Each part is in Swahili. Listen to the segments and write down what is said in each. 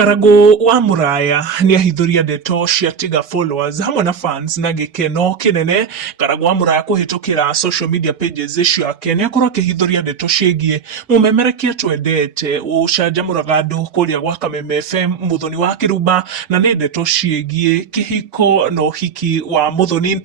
Karago wa Muraya ni ahithuria Ndeto cia tiga followers hamwe na fans na gikeno kinene. Karago wa Muraya kuhitukira social media pages ciake ni akorwo akihithuria Ndeto ciĩgie mumemerekia twendete ucanjamũraga andu kuria gwa Kameme FM Muthoni wa Kirumba na ni ndeto ciĩgie kihiko na uhiki wa Muthoni.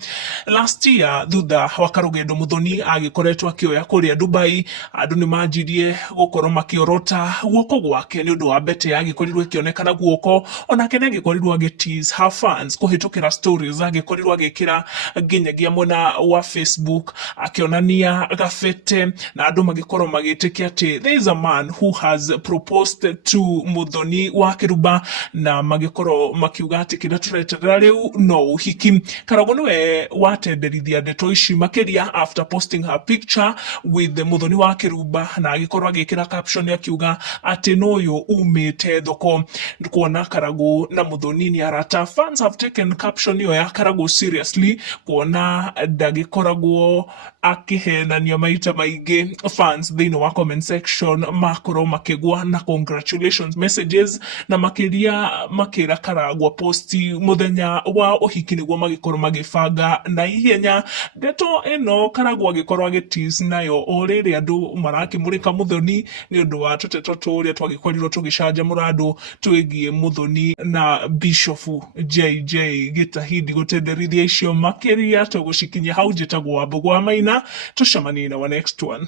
Last year thutha wa karugendo Muthoni agikoretwo akioya kuria Dubai, andu ni manjirie gukorwo makiorota guoko gwake ni undu wa bete agikorirwo ikionekana guoko, onake ni agikorirwo agitease her fans kuhitukira stories agikorirwo agikira nginyagia mwena wa Facebook akionania gabete na andu magikorwo magitikia ati there is a man who has proposed to Muthoni wa Kirumba na magikorwo makiuga ati kira tureterera riu no uhiki. Karago niwe watenderithia ndeto ici makiria after posting her picture with the Muthoni wa Kirumba na agikorwo agikira caption akiuga ati no uyu umite thoko. Kuona Karago na Muthoni ni arata. Fans have taken caption iyo ya Karago seriously, kuona ndagikoragwo akihenania maita maingi. Fans thiini wa comment section makorwo makigwa na congratulations messages na makiria makira Karago posti muthenya wa uhiki niguo magikorwo magibanga na ihenya. Ndeto ino Karago agikorwo agitease nayo o riri andu marakimurika Muthoni ni undu wa tuteto turia twagikorirwo tugicanjamũra andu twigie Muthoni na Bishop JJ Gitahidi gutenderithia icio makiria tugucikinyia hau njitagwo Wambugwa Maina. Tucemanie na wa next one.